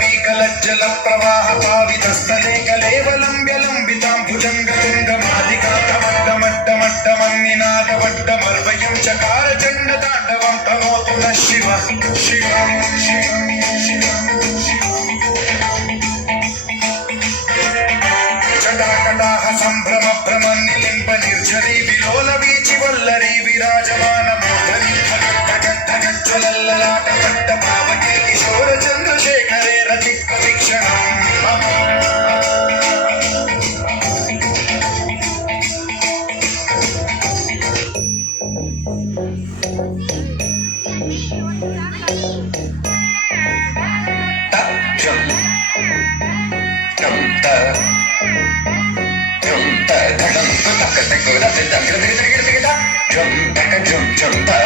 वीकलज्जल प्रवाह पावितस्थले कलेवलम्ब्यलम्बितां भुजङ्गतुङ्गमालिकातमड्डमड्डमड्डमन्निनादवड्डमर्वयं चकार चण्डताण्डवं तनोतु नः शिवः शिवं शिवं शिवं जटाकटाह सम्भ्रम भ्रमन्निलिम्ब निर्झरी विलोल वीचि वल्लरी विराजमान मूर्धनि धगद्धगज्ज्वलल्ललाट पट्ट पावके किशोर चन्द्रशेखरे रति प्रतीक्षणम् jump